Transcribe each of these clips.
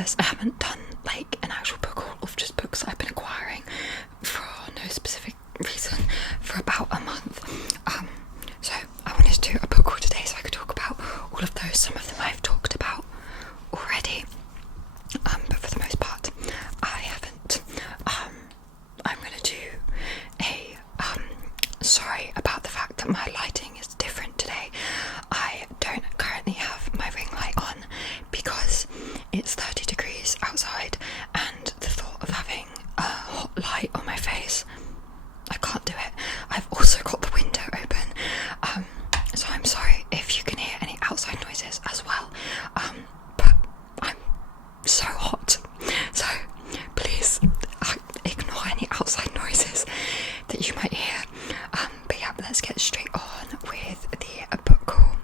because I haven't done like an actual book haul of just books I've been acquiring for no specific reason for about a month. So I wanted to do a book haul today so I could talk about all of those. Some of them I've talked about already, but for the most part I haven't. I'm going to do a sorry about the fact that my lighting is different today. I don't currently have my ring light on because it's 30 degrees outside, and the thought of having a hot light on my face, I can't do it. I've also got the window open, so I'm sorry if you can hear any outside noises as well, but I'm so hot, so please ignore any outside noises that you might hear. But yeah, let's get straight on with the book haul.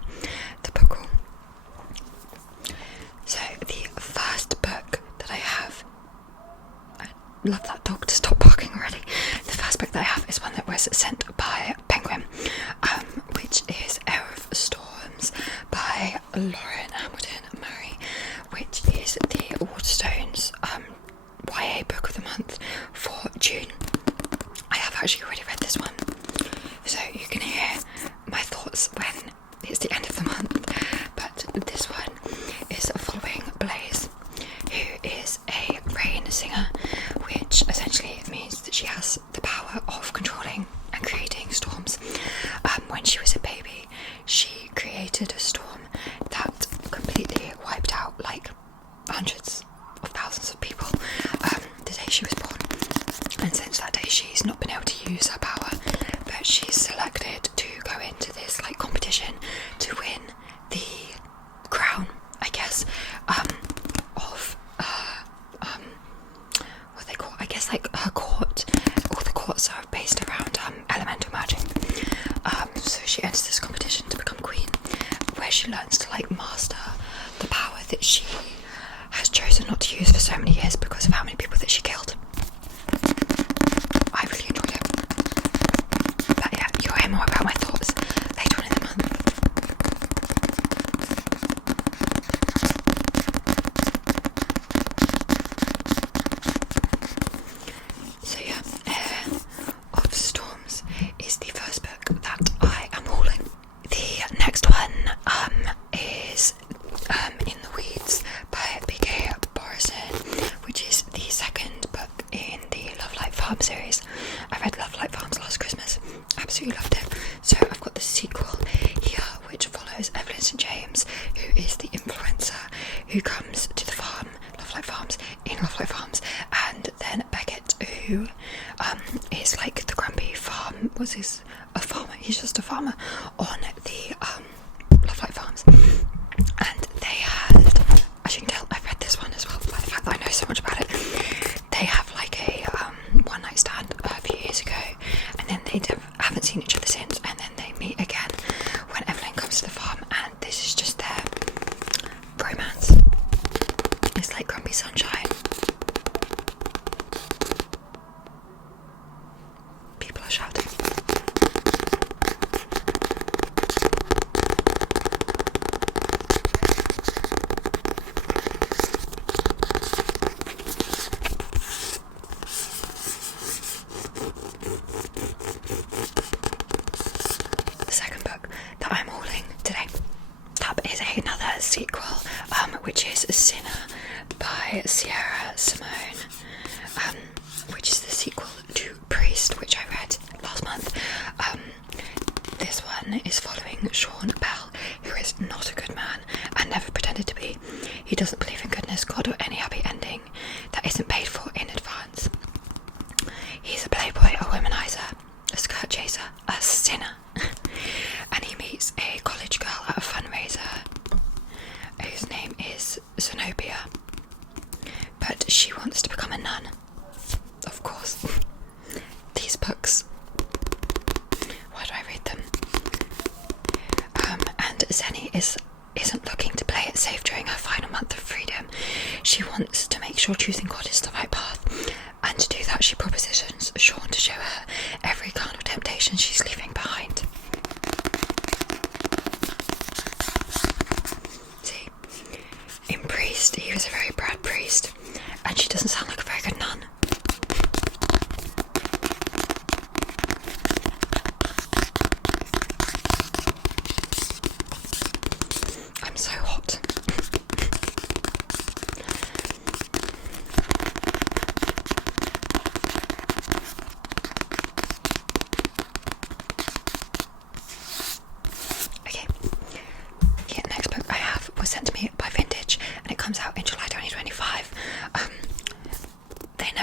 So the first book that I have, I love that dog to stop barking already. The first book that I have is one that was sent by Penguin, which is Air of Storms by Lauren Hamilton Murray, which is the Waterstones YA book of the month for June. I have actually already read this one, so you can hear my thoughts when it's the end of the month. But this one is following Blaze, who is a rain singer, which essentially means that she has the power of controlling and creating storms. When she was a baby, she created a storm that completely wiped out like hundreds of thousands of people the day she was born, and since that day she's not been able to use her power, but she's selected to go into this like competition to win the crown, I guess, of what they call, I guess, like her court. All the courts are based around elemental magic, so she enters this competition to become queen, where she learns to like master the power that she has chosen not to use for so many years because of how many people that she killed. I really enjoyed it. But yeah, you'll hear more about my thoughts later on in the month. So yeah, Air of Storms is the first book that I am hauling. The next one is In the Weeds by B.K. Borison, which is the second book in the Love Light Farm series. I read Love Light Farms last Christmas, absolutely loved it. So I've got the sequel here, which follows Evelyn St. James, who is the influencer who comes to the farm, Love Light Farms, in Love Light Farms, and then Beckett, who is like the grumpy farm, a farmer, he's just a farmer on the Love Light Farms. And they had, as you can tell, I've read this one as well, by the fact that I know so much about it. They have like a one night stand a few years ago, and then they haven't seen each other since, and then they meet again when Evelyn comes to the farm, and this is just their romance. It's like Grumpy Sunshine. People are shouting. The second book that I'm hauling today, that is another sequel, which is Sinner by Sierra Simone, which is the sequel to Priest, which I read last month. This one is following Sean Bell, who is not a good man and never pretended to be. He doesn't believe in goodness, God, or any happy ending that isn't paid for in advance. He's a playboy, a womanizer, a skirt chaser, a sinner. And he meets a college girl at a fundraiser whose name is Zenobia, but she wants to become a nun. Of course. These books, why do I read them? And Zenny isn't looking to play it safe during her final month of freedom. She wants to make sure choosing God is the right path, and to do that she propositions Sean to show her every kind of temptation she's leaving behind. See, in Priest, he was a very bad priest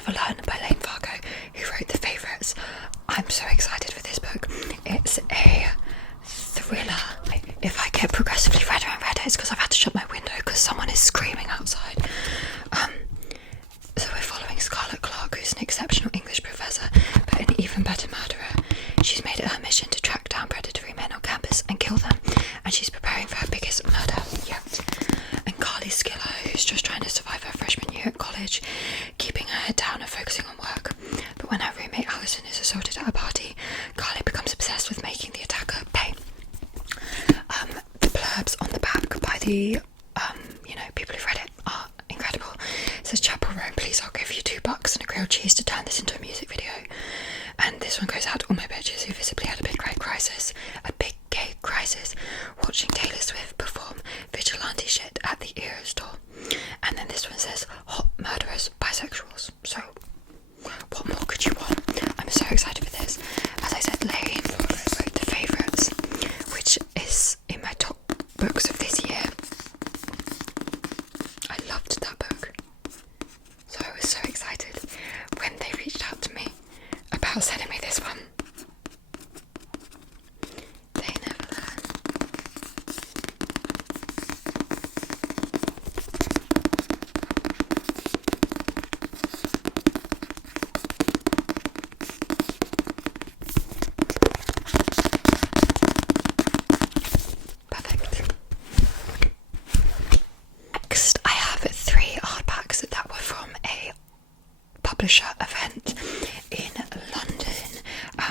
Never Learn by Lane Fargo, who wrote The Favourites. I'm so excited for this book. It's a thriller. If I get progressively redder and redder, it's because I've had to shut my window because someone is screaming outside. So we're following Scarlett Clark, who's an exceptional English professor, but an even better murderer. She's made it her mission to track down predatory men on campus and kill them, and she's preparing for her biggest murder yet. And Carly Skiller, who's just trying to survive her freshman year at college, keeping her head down and focusing on work. But when her roommate Alison is assaulted at a party, Carly becomes obsessed with making the attacker pay. The blurbs on the back by the people who've read it are incredible. It says, Chapel Roan, please, I'll give you $2 and a grilled cheese to turn this into a music video. And this one goes out to all my bitches who visibly had a big gay crisis watching Taylor Swift perform vigilante shit at the Era store. And then this one says, hot murderers, bisexuals. So what more could you want? I'm so excited for this. As I said, Lane Fargo wrote The Favourites, which is in my top books of this year. I loved that book. So I was so excited when they reached out to me about sending me this one. They Never Learn. Perfect. Next, I have 3 hardbacks that were from a publisher event in London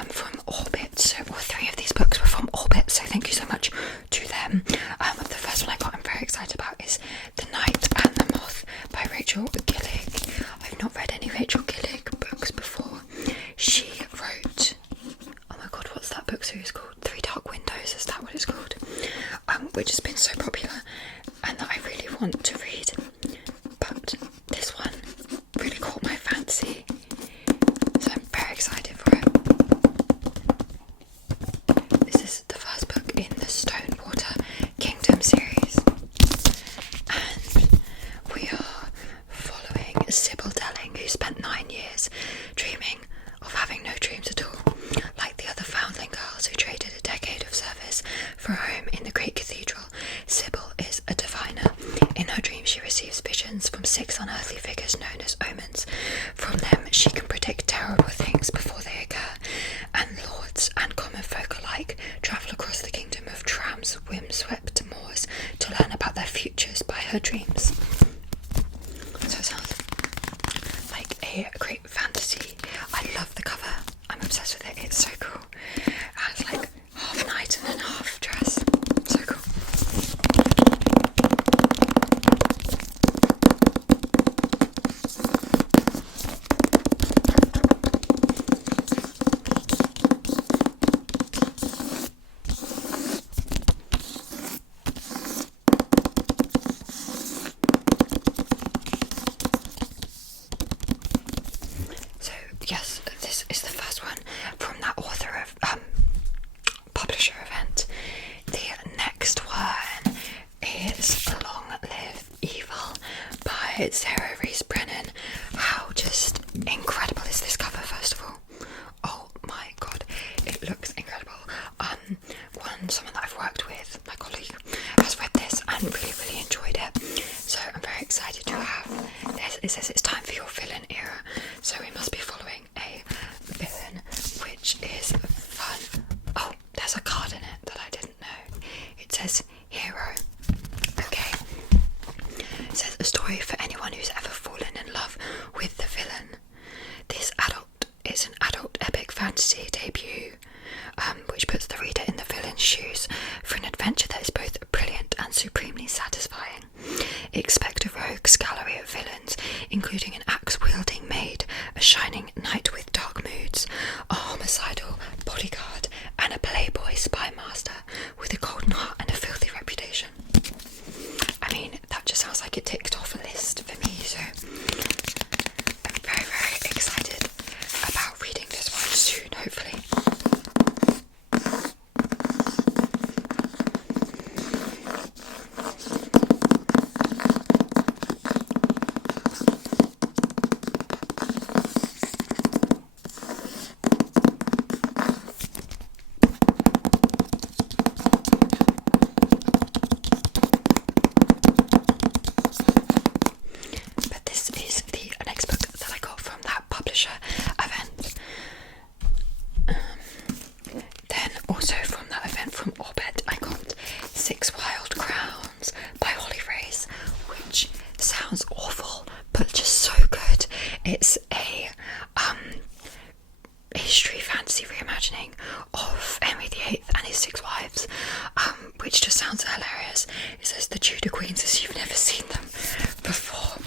from Orbit. So all 3 of these books were from Orbit, so thank you so much to them. The first one I got I'm very excited about is The Night and the Moth by Rachel Gillig. I've not read any Rachel Gillig books before. She wrote, oh my god, what's that book series called? 3 Dark Windows, is that what it's called? Which has been so popular and that I really want to read. But this one really caught my fancy, so I'm very excited for it. This is the first book in the Stonewater Kingdom series, and we are following Sybil Delling, who spent 9 years dreaming of having no dreams at all. Like the other foundling girls who traded a decade of service for a home in the great cathedral, Sybil is a diviner. In her dreams she receives visions from 6 unearthly figures known as omens. From them she can predict terrible things before they occur, and lords and common folk alike travel across the kingdom of Tram's wind-swept moors to learn about their futures by her dreams. So it sounds like a great fantasy. I love the cover. I'm obsessed with it. It's so cool. And it's like half night and then half dress. So cool. Yes, this is the first one from that author of publisher event. The next one is Long Live Evil by Sarah Rees Brennan. How just incredible is this cover, first of all? Oh my god, it looks incredible. Someone that I've worked with, my colleague, has read this and really enjoyed it. So I'm very excited to have this. It says it's time for your villain era. So we must be following a villain, which is fun. Oh, there's a card in it that I didn't know. It says hero. Okay. It says a story for anyone who's ever fallen in love with the villain. This is an adult epic fantasy debut, which puts the reader in the villain's shoes for an adventure that is both brilliant and supremely satisfying. Expect a rogue's gallery of villains, including an axe-wielding maid, a shining knight with dark moods, a homicidal bodyguard, and a playboy spy master with a golden heart and a filthy reputation. I mean, that just sounds like it ticked off a list for me, so I'm very excited about reading this one soon, hopefully. It's a history fantasy reimagining of Henry VIII and his 6 wives, which just sounds hilarious. It says the Tudor Queens as you've never seen them before.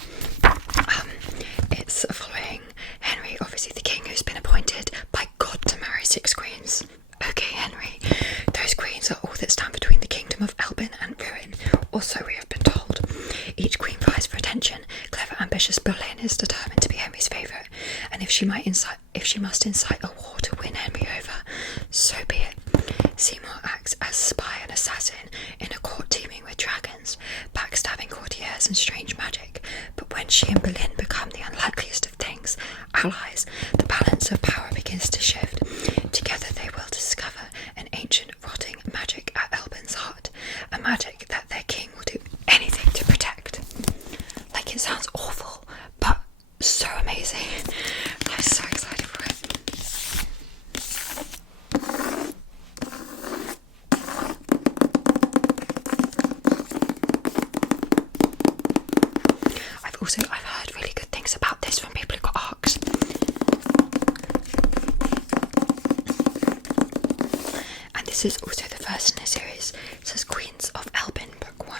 It's following Henry, obviously the king, who's been appointed by God to marry 6 queens. Okay, Henry, those queens are all that stand between the kingdom of Elbin and ruin, or so we have been told. Each queen vies for attention. Clever, ambitious Boleyn is determined to be Henry's favourite, and if she must incite a war to win Henry over, so be it. Seymour acts as spy and assassin in a court teeming with dragons, backstabbing courtiers and strange magic, but when she and Boleyn become the unlikeliest of things, allies, the balance of power begins to shift. Together they will discover an ancient rotting magic at Elbin's heart, a magic that their king will do anything to protect. Like, it sounds awful, but so amazing. I'm so excited for it. I've heard really good things about this from people who got arcs. And this is also the first in a series. It says Queens of Elbin, book 1.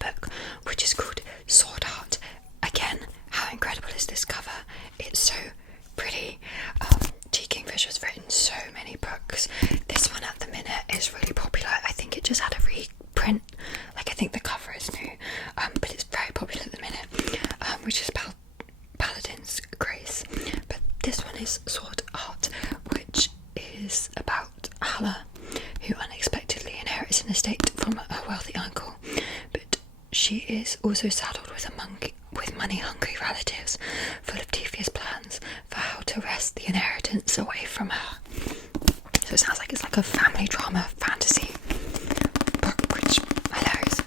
Book, which is called Sword Art. Again, how incredible is this cover? It's so pretty. T. Kingfisher's written so many books. This one at the minute is really popular. I think it just had a reprint. Like, I think the cover is new, but it's very popular at the minute, which is Paladin's Grace. But this one is Sword Art, which is about Halla, who unexpectedly inherits an estate from her wealthy uncle, but she is also saddled with money-hungry relatives full of devious plans for how to wrest the inheritance away from her. So it sounds like it's like a family drama fantasy book, which is hilarious.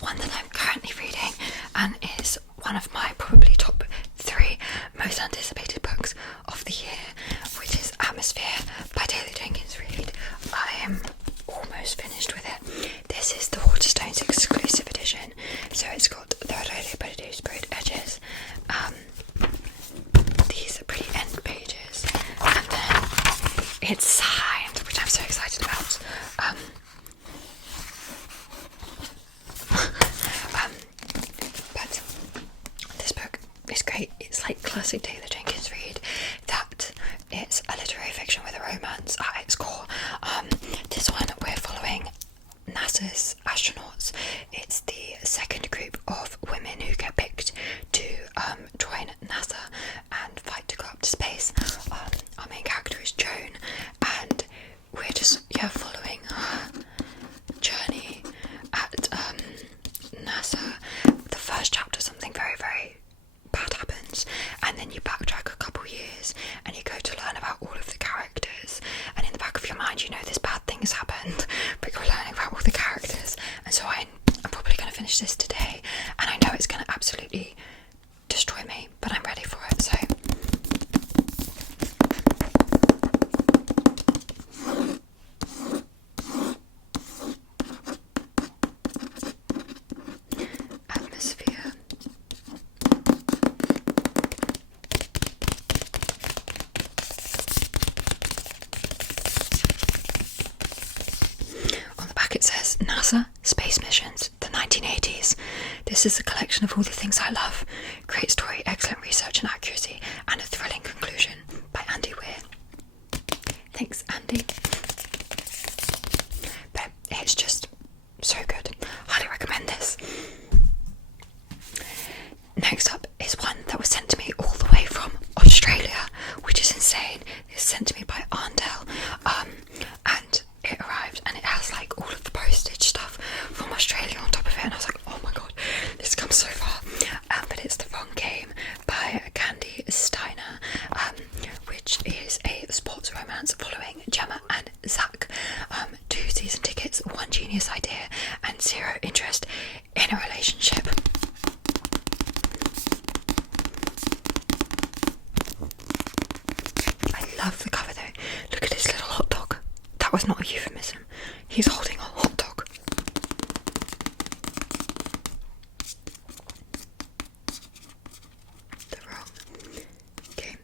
One that I'm currently reading and is one of my probably top 3 most anticipated books of the year, which is Atmosphere by Taylor Jenkins Reid. I am almost finished with it. This is the Waterstones exclusive edition, so it's got the Rodeo Body sprayed edges, these pretty end pages, and then it's signed, which I'm so excited about. But this book is great. It's like classic Taylor Jenkins Reid, that it's a literary fiction with a romance at its core. This one we're following NASA's astronauts. It's the second group of women who get picked to join NASA and fight to go up to space. Our main character is Joan, and we're just following her journey at NASA. The first chapter, something very, very bad happens, and then you backtrack a couple years and you go to learn about all of the characters, and in the back of your mind you know this bad thing has happened, but you're learning about all the characters. And so I'm probably going to finish this today, and I know it's going to absolutely destroy me, but I'm ready for it. So Atmosphere. it says NASA Space Missions, the 1980s. This is a collection of all the things I love. Great story, excellent research and accuracy, and a thrilling conclusion, by Andy Weir. Thanks, Andy. But it's just so good. Highly recommend this. Next up is one that was sent to me all the way from Australia, which is insane. It's sent to me by Arndell, and it arrived and it has like all of the postage stuff from Australia on top of it, and I was like, oh my god, this comes so far. But it's The Wrong Game by Candy Steiner, which is a sports romance following Gemma and Zach. 2 season tickets, 1 genius idea, and 0 interest in a relationship. I love the cover though. Look at this little hot dog. That was not a euphemism. He's holding a hot dog. The Wrong Game.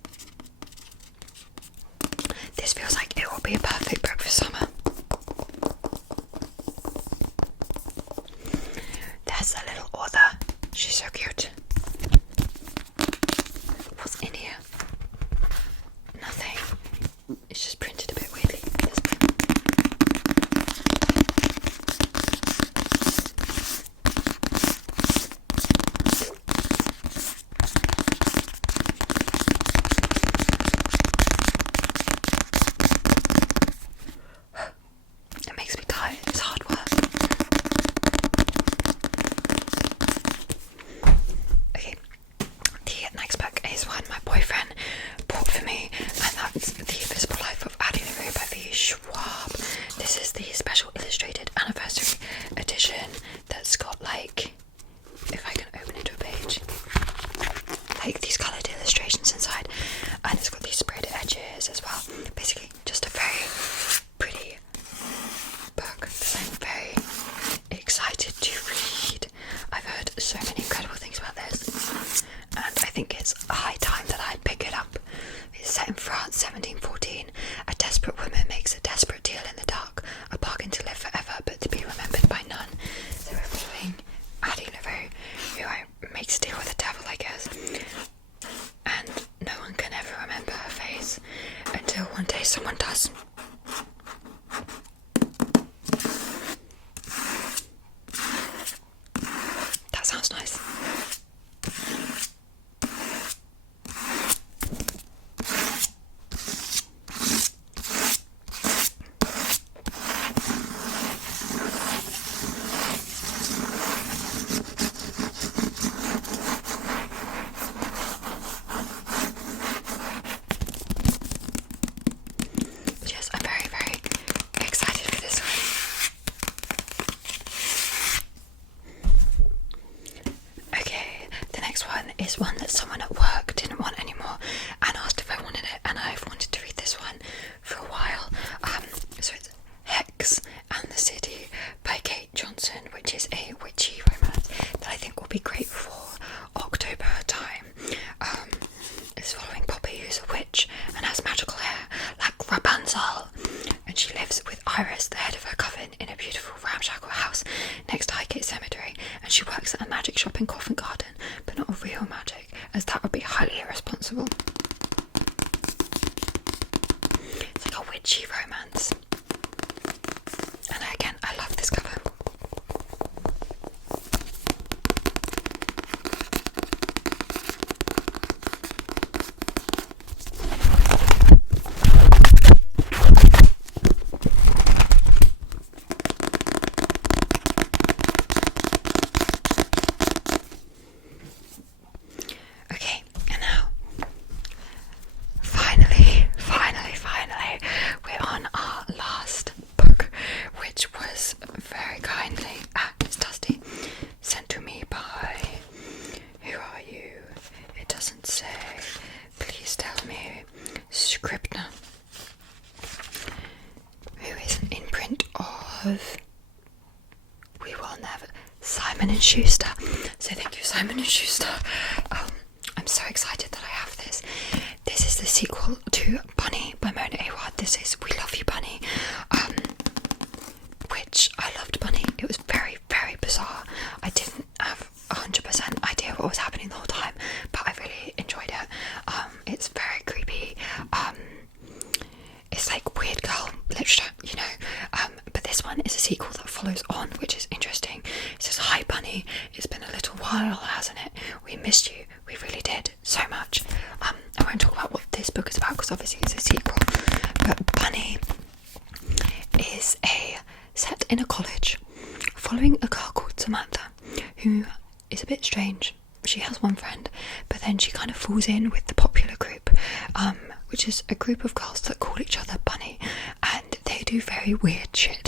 This feels like it will be a perfect book for summer. There's a little author. She's so cute. What's in here? Nothing. It's just printed a bit weirdly. It makes me tired. It's hard work. Okay. The next book is one my boyfriend bought for me, and that's The Invisible Life of Addie by V. Schwab. This is the special illustrated anniversary edition that's got, like, if I can open it to a page, like these coloured illustrations inside, and it's got these sprayed edges as well. Basically just a very pretty book that I'm very excited to read. I've heard so many incredible things about this, and I think it's high time that I pick it up. It's set in France, 1714. A desperate woman makes a desperate deal in the dark, a bargain to live forever but to be remembered by none. So we're following Addie, who makes a deal with the devil, I guess, and no one can ever remember her face until one day someone does. That sounds nice. Yes, I'm very, very excited for this one. Okay, the next one is one that someone at work didn't want anymore and asked if I wanted it, and I've wanted to read this one for a while. So it's Hex and the City by Kate Johnson, which is a witchy romance that I think will be great for October time. It's following Poppy, who's a witch and has magical hair like Rapunzel, and she lives with Iris, the head of her coven, in a beautiful ramshackle house next to Highgate Cemetery, and she works at a magic shop in Covent Garden, but not a real magic, as that would be highly irresponsible. It's like a witchy romance, and again, I love this cover. Okay, and now, finally, we're on our last book, which was very kindly, it's Dusty, sent to me by, who are you? It doesn't say, please tell me, Scribner, who is an imprint of We Will Never, Simon and Schuster. So thank you, Simon and Schuster. I'm so excited that I have this. This is the sequel to Bunny by Mona Awad. This is We Love You, Bunny, which I loved literature, but this one is a sequel that follows on, which is interesting. It says, "Hi Bunny, it's been a little while, hasn't it? We missed you, we really did, so much." I won't talk about what this book is about because obviously it's a sequel, but Bunny is set in a college following a girl called Samantha, who is a bit strange. She has one friend, but then she kind of falls in with the popular group, which is a group of girls that call each other Bunny, and they do very weird shit.